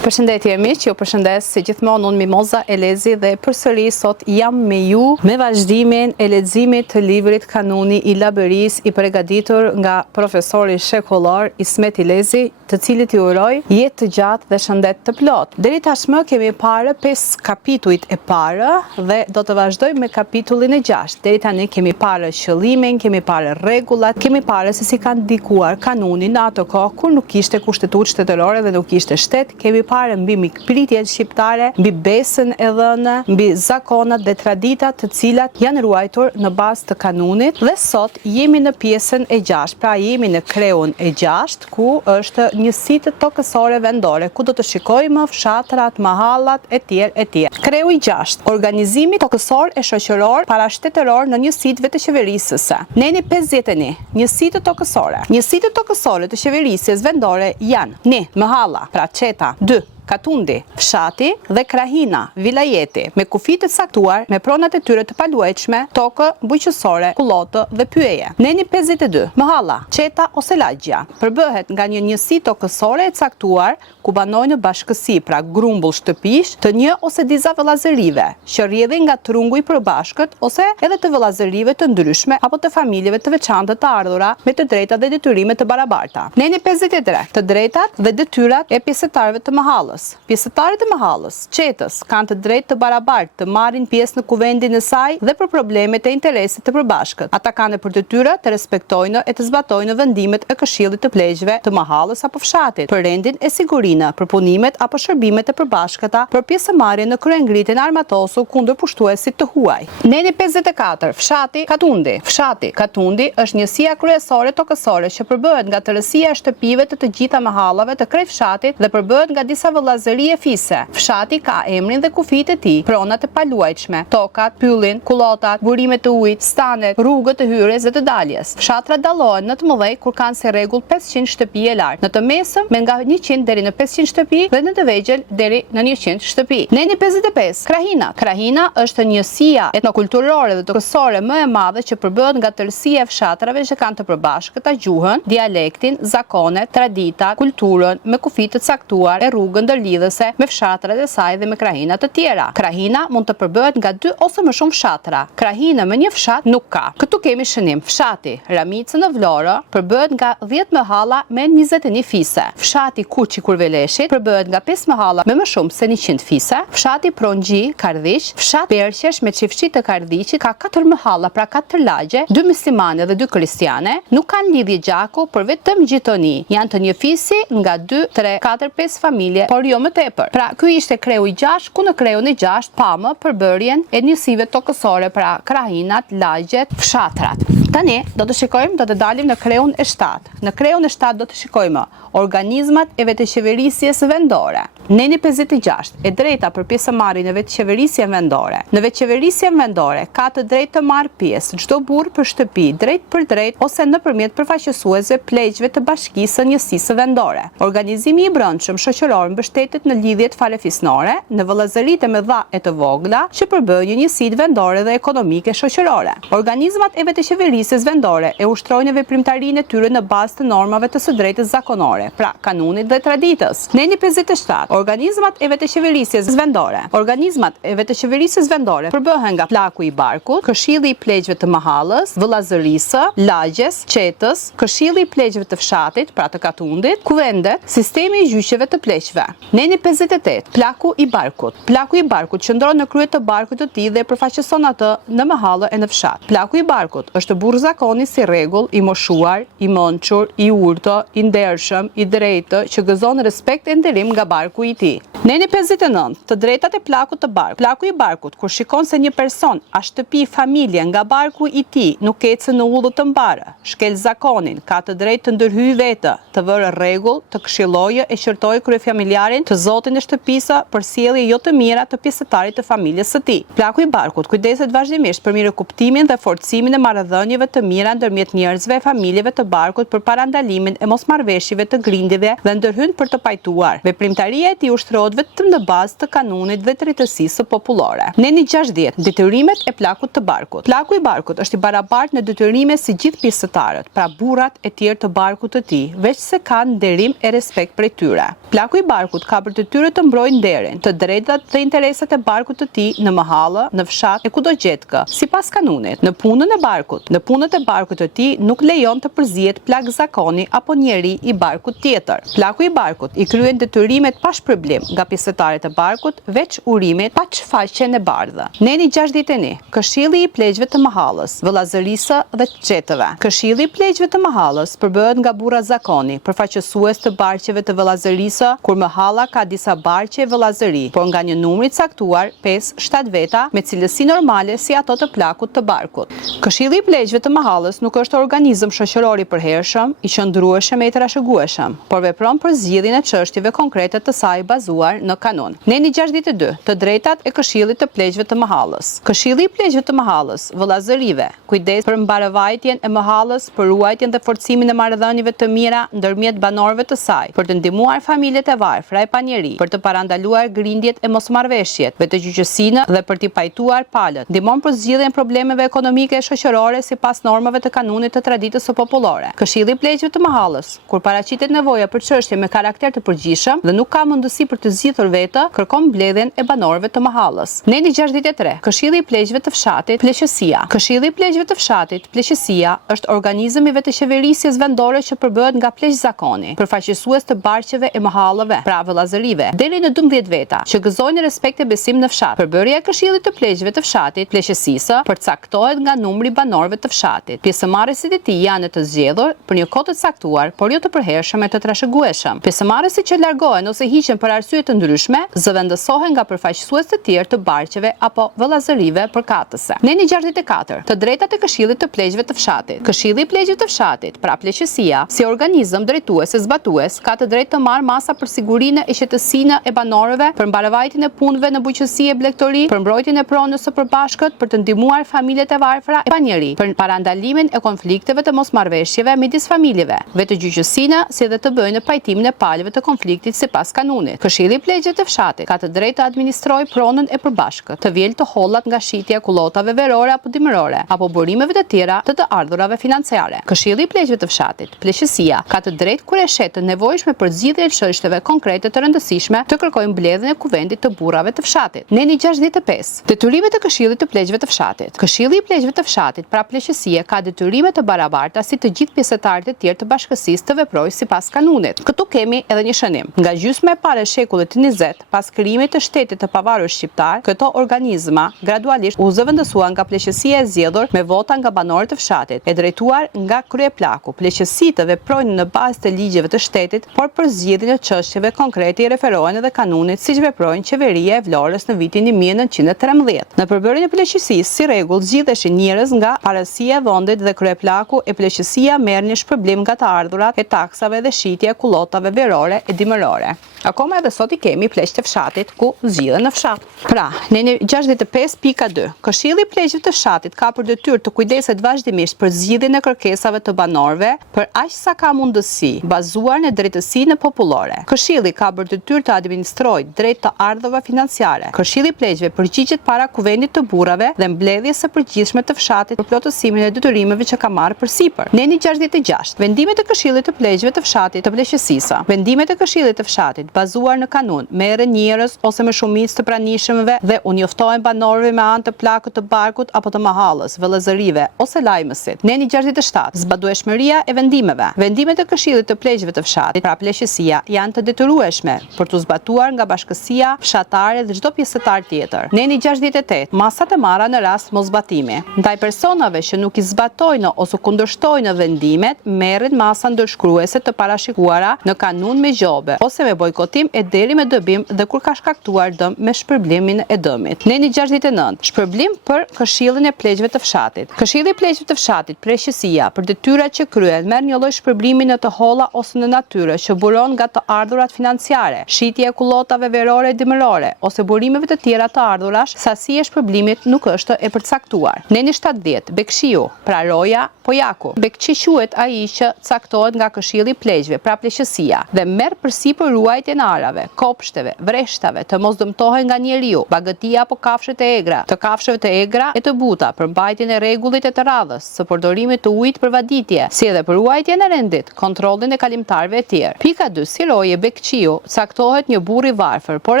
Përshëndetje miq, ju përshëndes si gjithmonë unë Mimoza Elezi dhe përsëri sot jam me ju me vazhdimin e leximit të librit Kanuni i Labëris i përgatitur nga profesori shekullar Ismet Elezi, të cilit ju uroj jetë të gjatë dhe shëndet të plot. Deri tashmë kemi parë 5 kapitujt e parë dhe do të vazhdojmë me kapitullin e 6. Deri tani kemi parë qëllimin, kemi parë rregullat, kemi parë se si kanë ndikuar kanuni në ato kohë kur nuk kishte kushtetutë shtetërore dhe nuk kishte shtet. Kemi parë mbi mikpritjen shqiptare, mbi besën e dhënë, mbi zakonat dhe traditat të cilat janë ruajtur në bazë të kanunit, dhe sot jemi në pjesën e 6, pra jemi në kreun e 6, ku është njësitë tokësore vendore, ku do të shikojmë fshatrat, mahallat e tjerë e tjerë. Kreu i 6, organizimi tokësor e shoqëror parashtetëror në njësitëve të qeverisëse. Neni 51, njësitë tokësore. Njësitë tokësore të qeverisjes vendore janë 1. Mahalla, pra qeta, 2. Katundi, fshati dhe krahina, vilajeti, me kufit të saktuar, me pronat e tyre të paluajtshme, tokë, bujqësore, kullotë dhe pyeje. Neni 52, mahalla, qeta ose lagja, përbëhet nga një njësi tokësore e caktuar, ku banojnë bashkësi, pra grumbull shtëpish, të një ose disa vëllazërive, që rrjedhin nga trungu i përbashkët ose edhe të vëllazërive të ndryshme apo të familjeve të veçantë të ardhura me të drejtat dhe detyrime të barabarta. Neni 53, të drejtat dhe detyrat e pjesëtarëve të mahallës. Pjesëtarët e mahallës, qetës, kanë të drejtë të barabartë të marrin pjesë në kuvendin e saj dhe për problemet e interesit të përbashkët. Ata kanë për detyrë të respektojnë e të zbatojnë vendimet e këshillit të pleqjve të mahallës apo fshatit, për rendin e sigurinë, për punimet apo shërbimet e përbashkëta, për pjesëmarrjen në kryengritjen armatosu kundër pushtuesit të huaj. Neni 54, fshati Katundi. Fshati Katundi është njësia kryesore tokësore që përbëhet nga tërësia e shtëpive të gjitha mahallave të krejt fshatit dhe përbëhet nga disa vëllazëri e fise. Fshati ka emrin dhe kufijtë e tij, pronat e paluajtshme, tokat, pyllin, kullotat, burimet të ujit, stanet, rrugët e hyrjes dhe të daljes. Fshatrat dallohen në të mëdhej kur kanë si rregull 500 shtëpi e lartë, në të mesëm me nga 100 deri në 500 shtëpi dhe në të vegjël deri në 100 shtëpi. Neni 55, krahina. Krahina është njësia etnokulturore dhe tokësore më e madhe që përbëhet nga tërësia e fshatrave që kanë të përbashkëta gjuhën, dialektin, zakonet, traditat, kulturën, me kufijtë të caktuar e rrugën ndërlidhëse me fshatrat e saj dhe me krahina të tjera. Krahina mund të përbëhet nga 2 ose më shumë fshatra. Krahina me një fshat nuk ka. Këtu kemi shënim. Fshati Ramicë në Vlorë përbëhet nga 10 mahalla me 21 fise. Fshati Kuçi Kurveleshit përbëhet nga 5 mahalla me më shumë se 100 fise. Fshati Prongji Kardhiq, fshat Perqesh me çiftësi të Kardhiqit ka 4 mahalla, pra 4 lagje, 2 muslimane dhe 2 kristiane, nuk kanë lidhje gjaku për vetëm gjitoni. Janë të një fisi nga 2, 3, 4, 5 familje, por jo më tepër. Pra ky ishte kreu i 6, ku në kreun e 6 pamë përbërjen e njësive tokësore, pra krahinat, lagjet, fshatrat. Tani do të shikojmë, do të dalim në kreun e 7. Në kreun e 7 do të shikojmë organizmat e vetëqeverisjes vendore. Neni 56, e drejta për pjesëmarrjen në vetëqeverisjen vendore. Në vetëqeverisjen vendore ka të drejtë të marrë pjesë çdo burr për shtëpi, drejt për drejt ose nëpërmjet përfaqësuesve pleqjve të bashkisë së njësisë vendore. Organizimi i brendshëm shoqëror mbështetet në lidhjet falefisnore, në vëllazëritë më dha e të vogla që përbëjnë njësitë vendore dhe ekonomike shoqërore. Organizmat e vetëqeverisjes vendore e ushtrojnë veprimtarinë e tyre në bazë të normave të së drejtës zakonore, pra kanunit dhe traditës. Neni 57, organizmat e vetëqeverisjes vendore. Organizmat e vetëqeverisjes vendore përbëhen nga plaku i barkut, këshilli i pleqjve të mahallës, vëllazërisë, lagjes, qetës, këshilli i pleqjve të fshatit, pra të Katundit, kuvendet, sistemi i gjyqeve të pleqjve. Neni 58, plaku i barkut. Plaku i barkut qëndron në krye të barkut të tij dhe përfaqëson atë në mahallë e në fshat. Plaku i barkut është burr zakoni si rregull, i moshuar, i mençur, i urtë, i ndershëm, i drejtë, që gëzon respekt e nderim nga barku i tij. Neni 59, të drejtat e plakut të barkut. Plaku i barkut, kur shikon se një person, a shtëpi, familje nga barku i tij nuk ecën në udhë të mbarë, shkel zakonin, ka të drejtë të ndërhyjë vetë, të vërë rregull, të këshillojë e qërtojë kryefamiljarin të zotin e shtëpisë për sjellje jo të mira të pjesëtarit të familjes së tij. Plaku i barkut kujdeset vazhdimisht për mirëkuptimin dhe forcimin e marrëdhënieve të mira ndërmjet njerëzve e familjeve të barkut për parandalimin e mosmarrveshjeve të grindjeve dhe ndërhyn për të pajtuar. Veprimtaria e tij ushtrohet plotësohet vetëm në bazë të kanunit dhe të drejtësisë popullore. Neni 60. Detyrimet e plakut të barkut. Plaku i barkut është i barabartë në detyrime si gjithë pjesëtarët, pra burrat e tjerë të barkut të tij, veç se ka nderim e respekt prej tyre. Plaku i barkut ka për detyrë të mbrojë nderin, të drejtat dhe interesat e barkut të tij në mahallë, në fshat e kudo gjetkë, sipas kanunit. Në punën e barkut, në punët e barkut të tij nuk lejon të përzihet plak zakoni apo njeri i barkut tjetër. Plaku i barkut i kryen detyrimet pa shpërblim nga pjesëtarët e barkut, veç urimit pa çfaqjen e bardhë. Neni 61. Këshilli i pleqjve të mahallës, vëllazërisë dhe xhetëve. Këshilli i pleqjve të mahallës përbëhet nga burra zakoni, përfaqësues të barqeve të vëllazërisë, kur mahalla ka disa barqe vëllazëri, por nga një numër i caktuar, 5-7 veta, me cilësi normale si ato të plakut të barkut. Këshilli i pleqjve të mahallës nuk është organizëm shoqëror i përhershëm, i qëndrueshëm e i trashëgueshëm, por vepron për zgjidhjen e çështjeve konkrete të saj bazuar në kanun. Neni 62. Të drejtat e këshillit të pleqjve të mahallës. Këshilli i pleqjve të mahallës, vëllazërive, kujdes për mbarëvajtjen e mahallës, për ruajtjen dhe forcimin e marrëdhënieve të mira ndërmjet banorëve të saj, për të ndihmuar familjet e varfra e panjeri, për të parandaluar grindjet e mosmarrveshjet, të gjyqësinë dhe për t'i pajtuar palët. Ndihmon për zgjidhjen e problemeve ekonomike e shoqërore sipas normave të kanunit të traditës së popullore. Këshilli i pleqjve të mahallës, kur paraqitet nevoja për çështje me karakter të përgjithshëm dhe nuk ka mundësi për të zgjidhur vetë, kërkon mbledhjen e banorëve të mahallës. Neni 63. Këshilli i pleqjve të fshatit, pleqësia. Këshilli i pleqjve të fshatit, pleqësia, është organizëm i vetëqeverisjes vendore që përbëhet nga pleq zakoni, përfaqësues të barqeve e mahallëve, pra vëllazërive, deri në 12 veta, që gëzojnë respekt e besim në fshat. Përbërja e këshillit të pleqjve të fshatit, pleqësisë, përcaktohet nga numri i banorëve të fshatit. Pjesëmarrësit e tij janë të zgjedhur për një kohë të caktuar, por jo të përhershëm e të trashëgueshëm. Pjesëmarrësit që largohen ose hiqen për arsye të ndryshme, zëvendësohen nga përfaqësues të tjerë të barqeve apo vëllazërive përkatëse. Neni 64. Të drejtat e këshillit të pleqjve të fshatit. Këshilli i pleqjve të fshatit, pra pleqësia, si organizëm drejtues e zbatues, ka të drejtë të marrë masa për sigurinë e qetësinë e banorëve, për mbarëvajtjen e punëve në bujqësi e blegtori, për mbrojtjen e pronës së përbashkët, për të ndihmuar familjet e varfra e panjeri, për parandalimin e konflikteve të mosmarrveshjeve midis familjeve, vetëgjyqësinë, si dhe të bëjnë pajtimin e palëve të konfliktit sipas kanunit. Këshilli i pleqjve të fshatit ka të drejtë të administrojë pronën e përbashkët, të vjel të hollat nga shitja e kullotave verore apo dimërore, apo burimeve të tjera të ardhurave financiare. Këshilli i pleqjve të fshatit, pleqësia, ka të drejtë kur e shet të nevojshme për zgjidhje e çështjeve konkrete të rëndësishme, të kërkojë mbledhjen e kuvendit të burrave të fshatit. Neni 65. Detyrimet e këshillit të pleqjve të fshatit. Këshilli i pleqjve të fshatit, pra pleqësia, ka detyrime të barabarta si të gjithë pjesëtarët e tjerë të bashkësisë të veprojë sipas kanunit. Këtu kemi edhe një shënim. Nga gjysma e parë e shekullit 20, pas krijimit të shtetit të pavarur shqiptar, këto organizma gradualisht u zëvendësuan nga pleqësia e zgjedhur me vota nga banorët e fshatit, e drejtuar nga kryeplaku. Pleqësitë veprojnë në bazë të ligjeve të shtetit, por për zgjidhjen e çështjeve konkrete i referohen edhe kanunit, siç veprojnë qeveria e Vlorës në vitin 1913. Në përbërjen e pleqësisë, si rregull, zgjidheshin njerëz nga parasia e vendit dhe kryeplaku e pleqësia merrni shpërblim nga të ardhurat e taksave dhe shitja e kullotave verore e dimërore. Akoma edhe sot i kemi pleqë të fshatit ku zgjidhen në fshat. Pra, neni 65.2. Këshilli i pleqjve të fshatit ka për detyrë të kujdeset vazhdimisht për zgjidhjen e kërkesave të banorëve, për aq sa ka mundësi, bazuar në drejtësinë popullore. Këshilli ka për detyrë të administrojë drejt të ardhurave financiare. Këshilli i pleqjve përgjigjet para kuvendit të burrave dhe mbledhjes së përgjithshme të fshatit për plotësimin e detyrimeve që ka marrë përsipër. Neni 66. Vendimet e këshillit të pleqjve të fshatit të pleqësisë. Vendimet e këshillit të fshatit bazuar në kanun, merren njerëz ose me shumicë të pranishmëve dhe u njoftohen banorëve me anë të plakut të barkut apo të mahallës, vëllazërive ose lajmësit. Neni 67. Zbadueshmëria e vendimeve. Vendimet e këshillit të pleqjve të fshatit, pra pleqësia, janë të detyrueshme për të zbatuar nga bashkësia fshatare dhe çdo pjesëtar tjetër. Neni 68. Masat e marra në rast moszbatimi. Ndaj personave që nuk i zbatojnë ose kundërshtojnë vendimet, merret masa ndërshkruese të parashikuara në kanun me gjobe ose me bojkotim e deri me dëbim dhe kur ka shkaktuar dëm me shpërblimin e dëmit. Neni 69. Shpërblim për këshillin e pleqjve të fshatit. Këshilli i pleqjve të fshatit, pleqësia, për detyrat që kryen, merr një lloj shpërblimi në të holla ose në natyrë që buron nga të ardhurat financiare, shitja e kullotave verore e dimërore ose burimeve të tjera të ardhurash, sasia e shpërblimit nuk është e përcaktuar. Neni 70. Bekëshiu, pra roja, pojaku. Bekçi quhet ai që caktohet nga këshilli i pleqjve, pra pleqësia, dhe merr përsipër ruajtjen e arave, kopshteve, vreshtave, të mos dëmtohen nga njeriu, bagëtia apo kafshët e egra, të kafshëve të egra e të buta, për mbajtjen e rregullit e të radhës, së përdorimit të ujit për vaditje, si edhe për ruajtjen e rendit, kontrollin e kalimtarëve e tjerë. Pika 2. Si roje bekqiu, caktohet një burr i varfër, por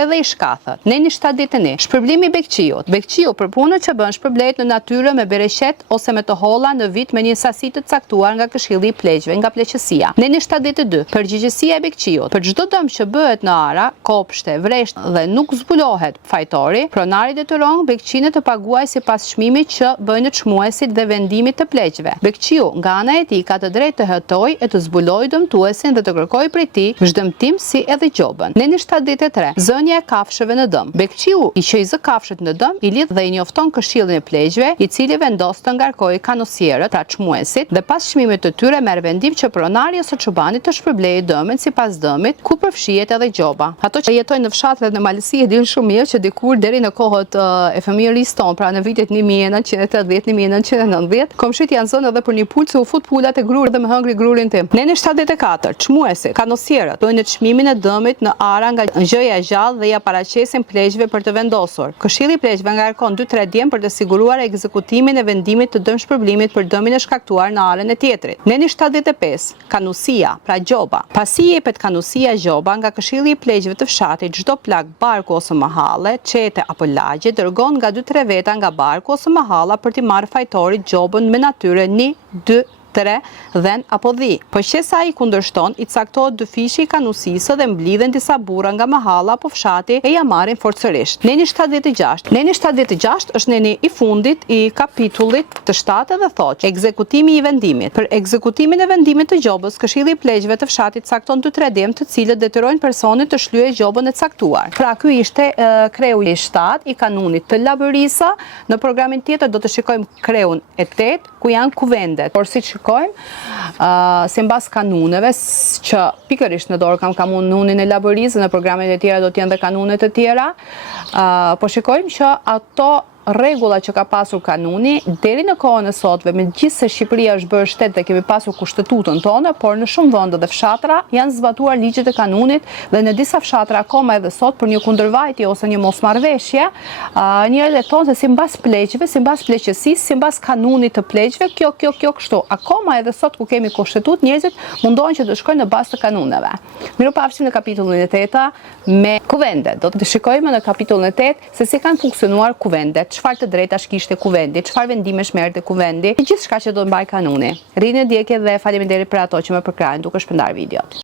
edhe i shkathët. Neni 71. Shpërblimi i bekqiut. Bekqiu për punën që bën shpërblet në natyrë me bereqet ose me të holla në vit me një sasi të caktuar nga këshilli i pleqve, nga pleqësia. Neni 72. Përgjegjësia e bekqiut. Për çdo dëm që bëhet në ara, kopshte, vresht dhe nuk zbulohet fajtori, pronari detyron bekqinë të paguajë sipas çmimit që bëjnë çmuesit dhe vendimit të pleqve. Bekqiu nga ana e tij ka të drejtë të hetojë e të zbulojë dëmtuesin dhe të kërkojë prej tij zhdëmtim si edhe gjobën. Neni 73. Zënia e kafshëve në dëm. Bekqiu i që i zë kafshët në dëm, i lidh dhe i njofton këshillin e pleqve, i cili vendos të ngarkojë kanosierët, pra çmuesit, dhe pas çmimit të tyre merr vendim që pronari ose çobani të shpërblejë dëmin sipas dëmit, ku përfshihet edhe gjoba. Ato që jetojnë në fshatrat në malësi e dinë shumë mirë që dikur deri në kohët e fëmijërisë tonë, pra në vitet 1980-1990, komshit janë zënë edhe për një pulë se u fut pulat e grurit dhe më hëngri grurin tim. Neni 74. Çmuesit, kanosierët, bëjnë çmimin e dëmit në ara nga gjëja e gjallë dhe ja paraqesin pleqve për të vendosur. Këshilli i pleqve ngarkon 2-3 djem për të siguruar ekzekutimin e vendimit të dëmshpërblimit për dëmin e shkaktuar në arën e tjetrit. Neni 75. Kanusia, pra gjoba. Pasi jepet kanusia gjoba nga këshilli i pleqve të fshatit, çdo plak barku ose mahalle, çete apo lagje dërgon nga 2-3 veta nga barku ose mahalla për t'i marrë fajtorit gjobën me natyrë 1, 2, 3 dhen apo dhi. Po që sa i kundërshton, i caktohet dyfishi i kanusisë dhe mblidhen disa burra nga mahalla apo fshati e ja marrin forcërisht. Neni 76. Neni 76 është neni i fundit i kapitullit të 7 dhe thotë ekzekutimi i vendimit. Për ekzekutimin e vendimit të gjobës, këshilli i pleqve të fshatit cakton 2-3 djem të cilët detyrojnë personin të shlyejë gjobën e caktuar. Pra ky ishte kreu i 7 i kanunit të Labërisa. Në programin tjetër do të shikojmë kreun e 8 ku janë kuvendet. Por siç sipas kanuneve që pikërisht në dorë kam kanunin e Laborisë, në programet e tjera do të jenë dhe kanunet e tjera, po shikojmë që ato rregulla që ka pasur kanuni deri në kohën e sotme, megjithëse Shqipëria është bërë shtet dhe kemi pasur kushtetutën tonë, por në shumë vende dhe fshatra janë zbatuar ligjet e kanunit dhe në disa fshatra akoma edhe sot për një kundërvajtje ose një mosmarrveshje, njëri leton se sipas pleqjeve, sipas pleqësisë, sipas kanunit të pleqjeve, kjo kështu. Akoma edhe sot ku kemi kushtetutë, njerëzit mundohen që të shkojnë në bazë të kanuneve. Mirupafshim në kapitullin e 8 me kuvendet. Do të shikojmë në kapitullin e 8 se si kanë funksionuar kuvendet. Çfarë të drejtash kishte kuvendi, çfarë vendimesh merrte kuvendi, gjithçka që do mbaj kanuni. Rrini ndjekje dhe faleminderit për ato që më përkrajnë duke shpërndar videot.